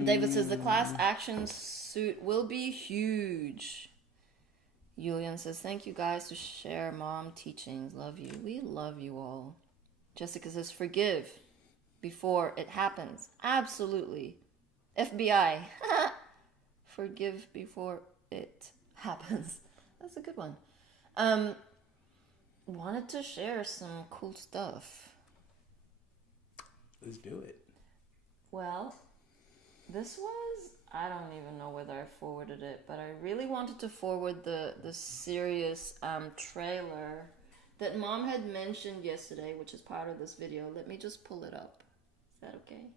David says the class action suit will be huge. Julian says, thank you guys to share mom teachings. Love you. We love you all. Jessica says, forgive before it happens. Absolutely. FBI. Forgive before it happens. That's a good one. Wanted to share some cool stuff. Let's do it. Well, this was, I don't even know whether I forwarded it, but I really wanted to forward the serious trailer that mom had mentioned yesterday, which is part of this video. Let me just pull it up. Is that okay?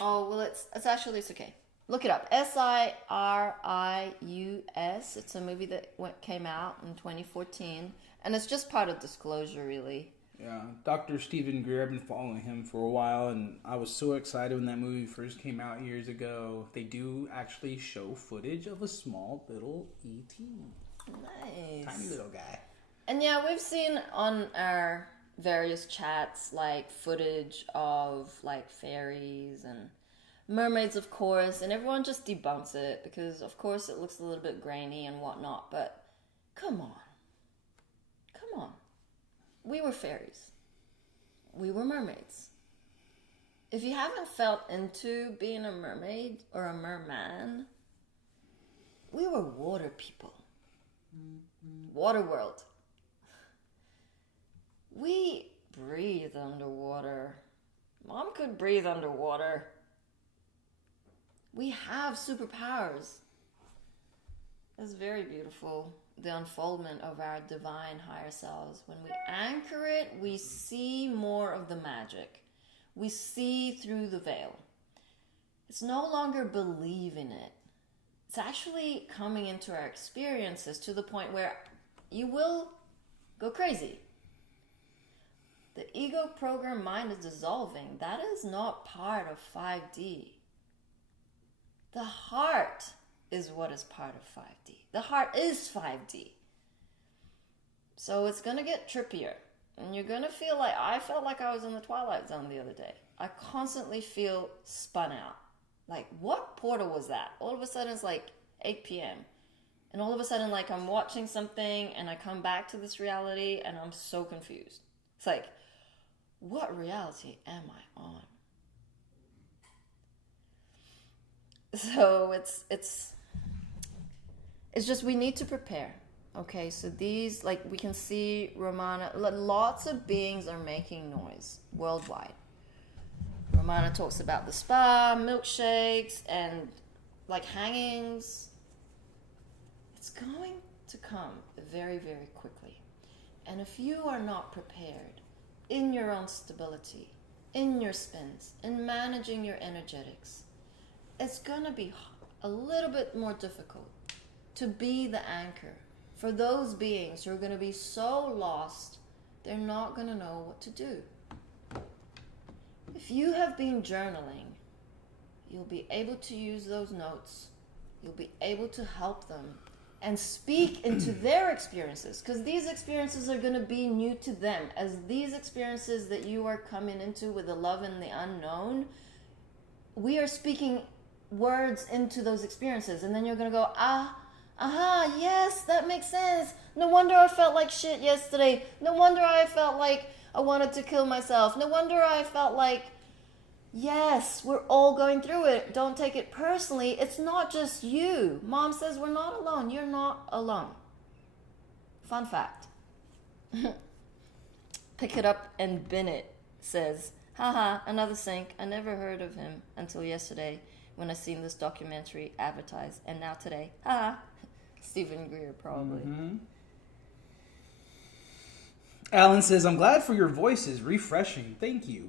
Oh, well, it's okay. Look it up. Sirius. It's a movie that came out in 2014, and it's just part of Disclosure, really. Yeah, Dr. Stephen Greer, I've been following him for a while, and I was so excited when that movie first came out years ago. They do actually show footage of a small little E.T. Nice. Tiny little guy. And yeah, we've seen on our various chats, like, footage of, like, fairies and mermaids, of course, and everyone just debunks it because, of course, it looks a little bit grainy and whatnot, but come on. Come on. We were fairies. We were mermaids. If you haven't felt into being a mermaid or a merman, we were water people. Water world. We breathe underwater. Mom could breathe underwater. We have superpowers. It's very beautiful, the unfoldment of our divine higher selves. When we anchor it, we see more of the magic. We see through the veil. It's no longer believing it. It's actually coming into our experiences to the point where you will go crazy. The ego program mind is dissolving. That is not part of 5D. The heart is what is part of 5D. The heart is 5D. So it's going to get trippier. And you're going to feel like, I felt like I was in the Twilight Zone the other day. I constantly feel spun out. Like, what portal was that? All of a sudden it's like 8 p.m. And all of a sudden, like, I'm watching something and I come back to this reality and I'm so confused. It's like, what reality am I on? So it's just, we need to prepare. Okay, so these, like we can see Romana, lots of beings are making noise worldwide. Romana talks about the spa, milkshakes, and like hangings. It's going to come very, very quickly. And if you are not prepared in your own stability, in your spins, in managing your energetics, it's going to be a little bit more difficult to be the anchor for those beings who are going to be so lost, they're not going to know what to do. If you have been journaling, you'll be able to use those notes. You'll be able to help them and speak into their experiences, because these experiences are going to be new to them. As these experiences that you are coming into with the love and the unknown, we are speaking words into those experiences, and then you're going to go, yes, that makes sense. No wonder I felt like shit yesterday. No wonder I felt like I wanted to kill myself. No wonder I felt like, yes, we're all going through it. Don't take it personally. It's not just you. Mom says we're not alone. You're not alone. Fun fact. Pick it up and bin it says, haha, another sink. I never heard of him until yesterday when I seen this documentary advertised. And now today, haha. Stephen Greer, probably. Mm-hmm. Alan says, I'm glad for your voices. Refreshing. Thank you.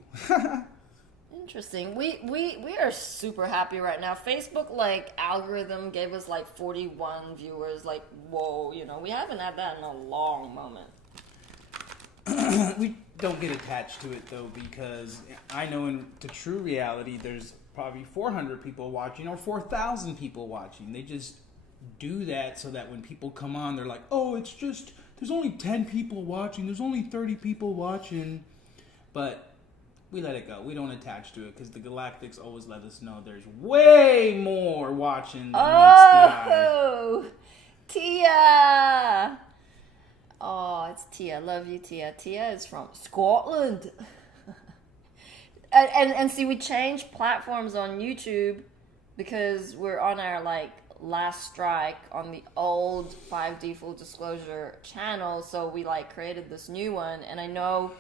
Interesting. We are super happy right now. Facebook, like, algorithm gave us, like, 41 viewers. Like, whoa, you know, we haven't had that in a long moment. We don't get attached to it, though, because I know in the true reality, there's probably 400 people watching or 4,000 people watching. They just do that so that when people come on, they're like, oh, it's just, there's only 10 people watching, there's only 30 people watching. But we let it go. We don't attach to it, because the Galactics always let us know there's way more watching than meets the eye. Oh, Tia! Oh, it's Tia. Love you, Tia. Tia is from Scotland. and see, we changed platforms on YouTube because we're on our, like, last strike on the old 5D full disclosure channel, so we like created this new one. And I know,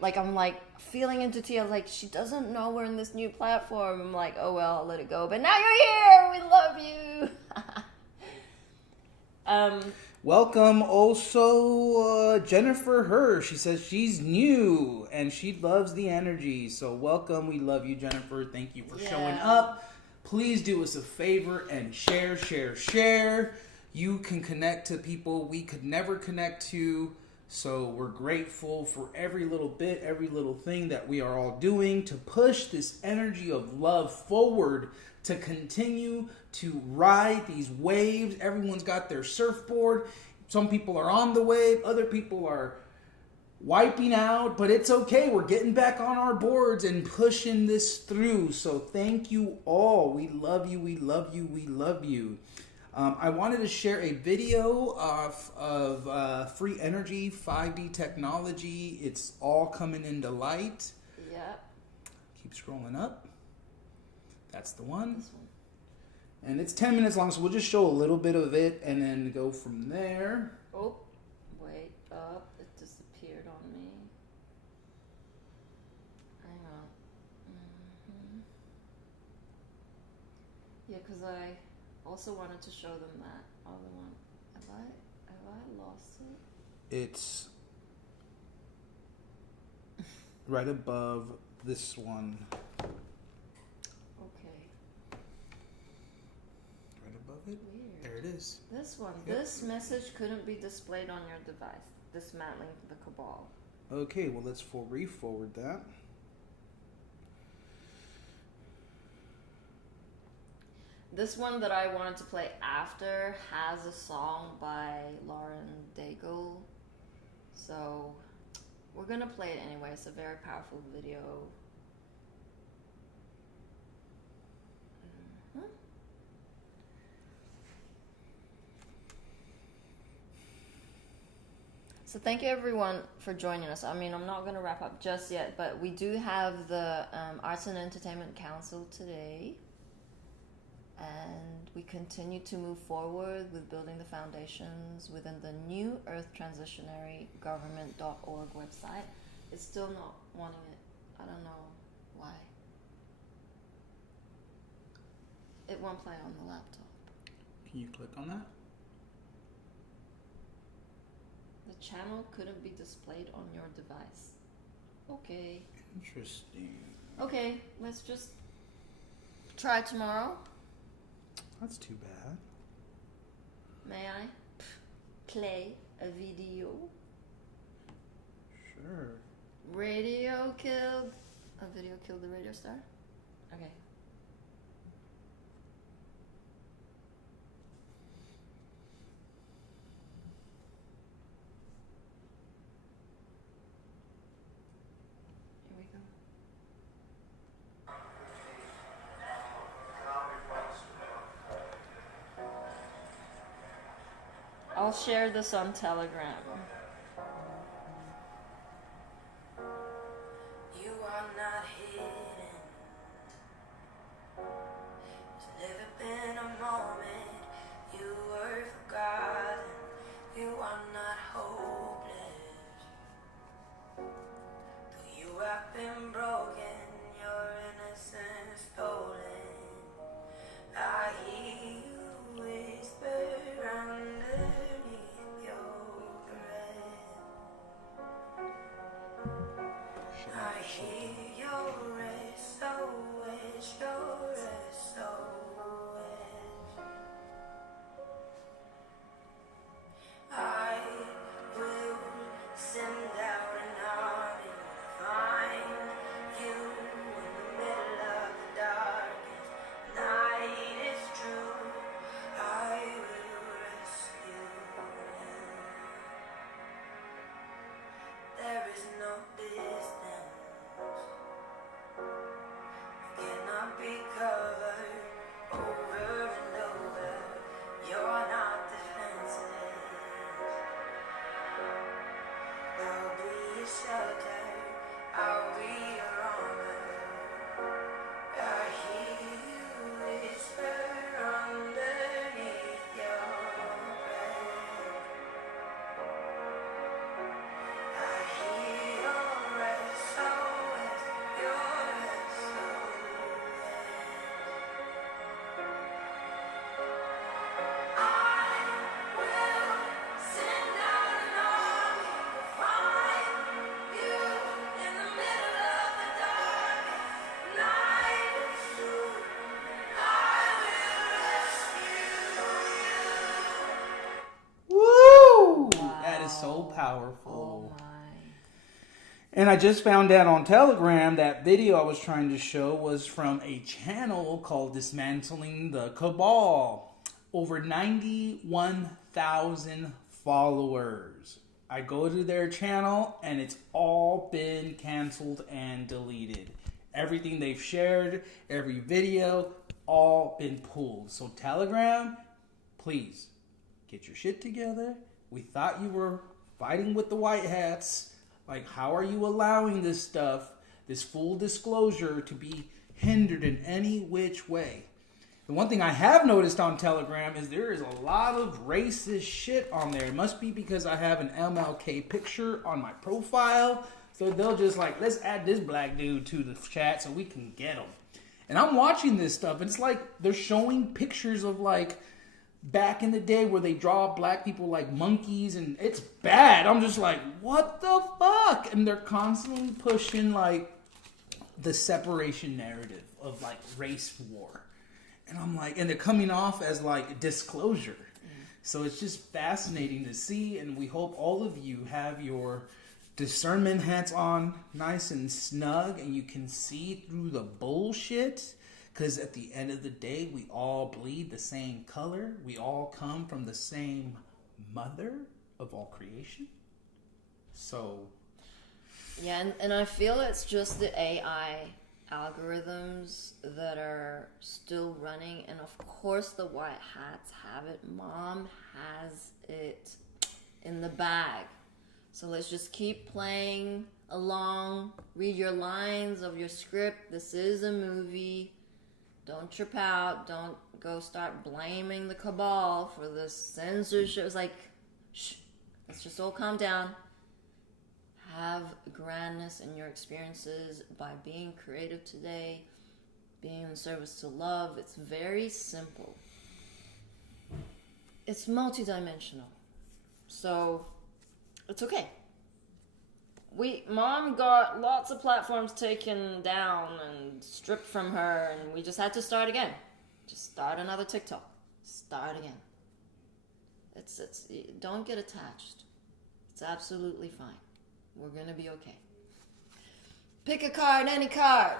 like, I'm like feeling into Tia, like, she doesn't know we're in this new platform. I'm like, oh well, I'll let it go, but now you're here, we love you. Welcome also Jennifer Herr. She says she's new and she loves the energy, so welcome. We love you, Jennifer. Thank you for showing up. Please do us a favor and share. You can connect to people we could never connect to. So we're grateful for every little bit, every little thing that we are all doing to push this energy of love forward, to continue to ride these waves. Everyone's got their surfboard. Some people are on the wave. Other people are wiping out, but it's okay. We're getting back on our boards and pushing this through. So thank you all. We love you. We love you. We love you. I wanted to share a video of free energy, 5D technology. It's all coming into light. Yep. Keep scrolling up. That's the one. This one. And it's 10 minutes long, so we'll just show a little bit of it and then go from there. Oh, wait up. It disappeared on me. Hang on. Yeah, because I also wanted to show them that other one. Have I lost it? It's right above this one. Okay. Right above it? Weird. There it is. This one. Yep. This message couldn't be displayed on your device. Dismantling the cabal. Okay, well, let's re-forward that. This one that I wanted to play after has a song by Lauren Daigle. So we're going to play it anyway. It's a very powerful video. So thank you everyone for joining us. I mean, I'm not going to wrap up just yet, but we do have the Arts and Entertainment Council today. And we continue to move forward with building the foundations within the new Earth Transitionary Government.org website. It's still not wanting it. I don't know why. It won't play on the laptop. Can you click on that? The channel couldn't be displayed on your device. Okay. Interesting. Okay, let's just try tomorrow. That's too bad. May I play a video? Sure. A video killed the radio star? Okay. Here we go. I'll share this on Telegram. You are not hidden. There's never been a moment you were forgotten. You are not hopeless. Though you have been broken, your innocence stolen. I hear you whisper underneath your breath. I hear your SOS, your SOS. I will send out an army to find you in the middle of the darkest night. It's true, I will rescue you. There is no distance that cannot be covered over and over. You're not defenseless. I'll be your shelter, I'll be your armor. I hear you whisper underneath your breath. I hear your SOS, your SOS. I will send out an army to find you in the middle of the darkest night. It's true, I will rescue you. Woo! Wow. That is so powerful. Oh my. And I just found out on Telegram that video I was trying to show was from a channel called Dismantling the Cabal. Over 91,000 followers. I go to their channel and it's all been canceled and deleted. Everything they've shared, every video, all been pulled. So Telegram, please get your shit together. We thought you were fighting with the white hats. Like, how are you allowing this stuff, this full disclosure, to be hindered in any which way? The one thing I have noticed on Telegram is there is a lot of racist shit on there. It must be because I have an MLK picture on my profile. So they'll just like, let's add this black dude to the chat so we can get him. And I'm watching this stuff. And it's like they're showing pictures of like back in the day where they draw black people like monkeys. And it's bad. I'm just like, what the fuck? And they're constantly pushing like the separation narrative of like race war. And I'm like, and they're coming off as like disclosure. So it's just fascinating to see. And we hope all of you have your discernment hats on nice and snug and you can see through the bullshit. Because at the end of the day, we all bleed the same color. We all come from the same mother of all creation. So. Yeah, and I feel it's just the AI algorithms that are still running, and of course the white hats have it. Mom has it in the bag. So let's just keep playing along. Read your lines of your script. This is a movie. Don't trip out. Don't go start blaming the cabal for this censorship. It's like, shh, let's just all calm down. Have grandness in your experiences by being creative today, being in service to love. It's very simple. It's multidimensional. So it's okay. Mom got lots of platforms taken down and stripped from her, and we just had to start again. Just start another TikTok. Start again. It's don't get attached. It's absolutely fine. We're gonna be okay. Pick a card, any card.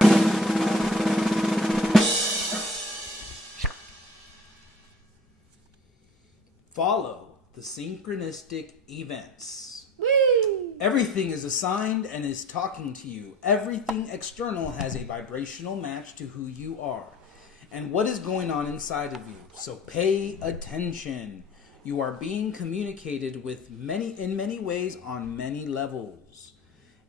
Follow the synchronistic events. Whee! Everything is assigned and is talking to you. Everything external has a vibrational match to who you are and what is going on inside of you. So pay attention. You are being communicated with in many ways on many levels.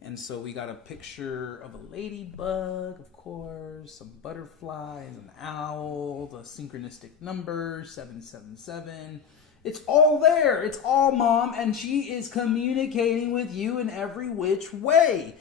And so we got a picture of a ladybug, of course, some butterflies, an owl, the synchronistic number, 777. It's all there. It's all Mom, and she is communicating with you in every which way.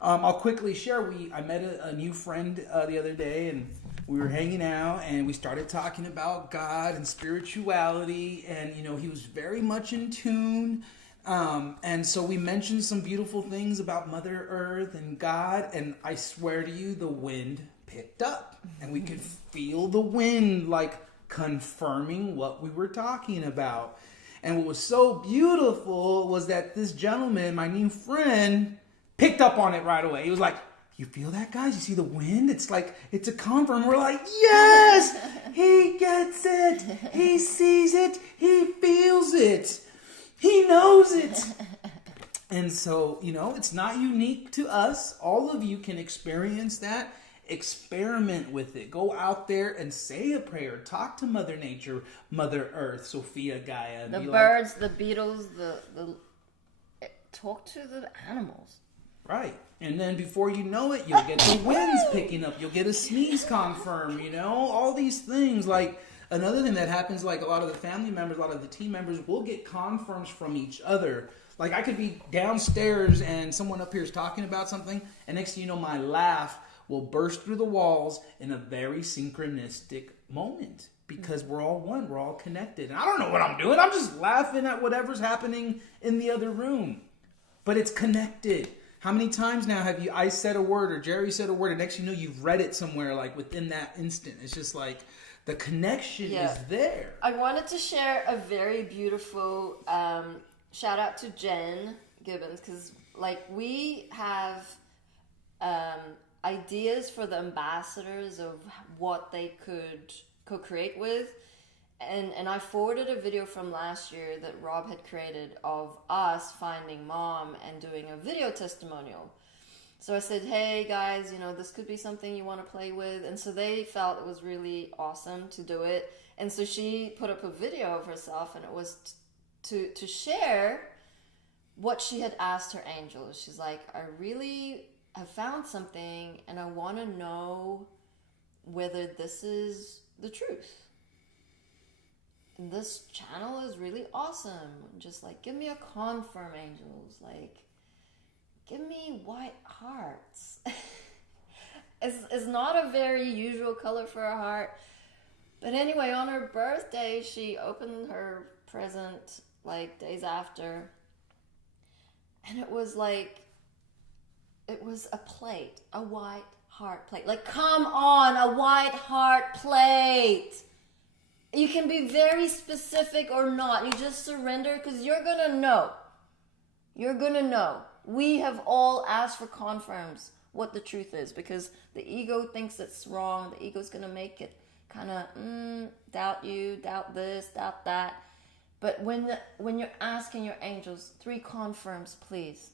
I'll quickly share. I met a new friend the other day, and we were hanging out, and we started talking about God and spirituality, and he was very much in tune. And so we mentioned some beautiful things about Mother Earth and God, and I swear to you, the wind picked up, and we could feel the wind like confirming what we were talking about. And what was so beautiful was that this gentleman, my new friend, picked up on it right away. He was like, "You feel that, guys? You see the wind? It's like, it's a confirm." We're like, yes, he gets it. He sees it. He feels it. He knows it. And so, it's not unique to us. All of you can experience that. Experiment with it. Go out there and say a prayer. Talk to Mother Nature, Mother Earth, Sophia, Gaia. And The be birds, the beetles, talk to the animals. Right. And then before you know it, you'll get the winds picking up. You'll get a sneeze confirm, all these things. Like, another thing that happens, like a lot of the family members, a lot of the team members will get confirms from each other. Like, I could be downstairs and someone up here is talking about something, and next thing you know, my laugh will burst through the walls in a very synchronistic moment because we're all one. We're all connected. And I don't know what I'm doing. I'm just laughing at whatever's happening in the other room. But it's connected. How many times now have I said a word or Jerry said a word, and next thing you know, you've read it somewhere like within that instant. It's just like the connection is there. I wanted to share a very beautiful shout out to Jen Gibbons, because we have ideas for the ambassadors of what they could co-create with, and I forwarded a video from last year that Rob had created of us finding Mom and doing a video testimonial. So I said, hey guys, this could be something you want to play with, and so they felt it was really awesome to do it, and so she put up a video of herself, and it was to share what she had asked her angels. She's like, I really have found something, and I want to know whether this is the truth. And this channel is really awesome. Just give me a confirm, angels. Give me white hearts. It's not a very usual color for a heart. But anyway, on her birthday, she opened her present days after. And it was a plate, a white heart plate. Come on, a white heart plate. You can be very specific or not. You just surrender, because you're going to know. You're going to know. We have all asked for confirms what the truth is, because the ego thinks it's wrong. The ego's going to make it kind of doubt you, doubt this, doubt that. But when you're asking your angels, 3 confirms, please.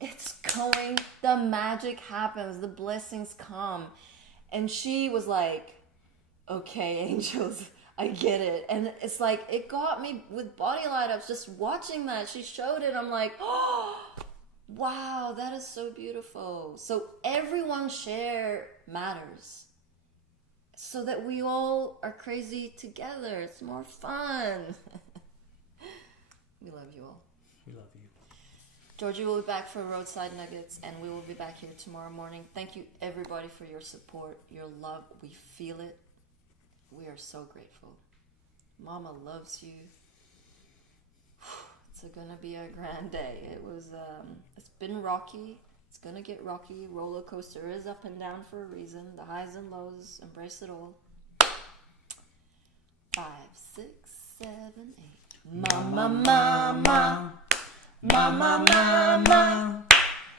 It's going, the magic happens, the blessings come. And she was like, okay, angels, I get it. And it's it got me with body light ups just watching that. She showed it. I'm like, oh, wow, that is so beautiful. So everyone's share matters. so that we all are crazy together. It's more fun. We love you all. We love you. Georgie will be back for Roadside Nuggets, and we will be back here tomorrow morning. Thank you, everybody, for your support, your love. We feel it. We are so grateful. Mama loves you. It's gonna be a grand day. It's been rocky. It's gonna get rocky. Roller coaster is up and down for a reason. The highs and lows. Embrace it all. 5, 6, 7, 8. Mama, mama. Mama, mama.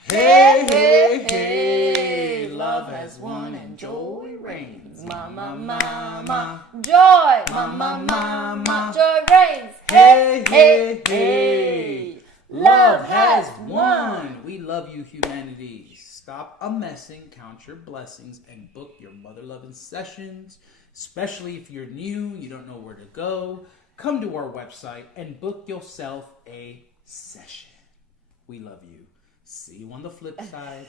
Hey, hey, hey. Love has won and joy reigns. Mama, mama. Joy! Mama, mama. Joy reigns! Hey, hey, hey. Love has won. We love you, humanity. Stop a-messing, count your blessings, and book your mother-loving sessions. Especially if you're new, you don't know where to go. Come to our website and book yourself a session. We love you. See you on the flip side.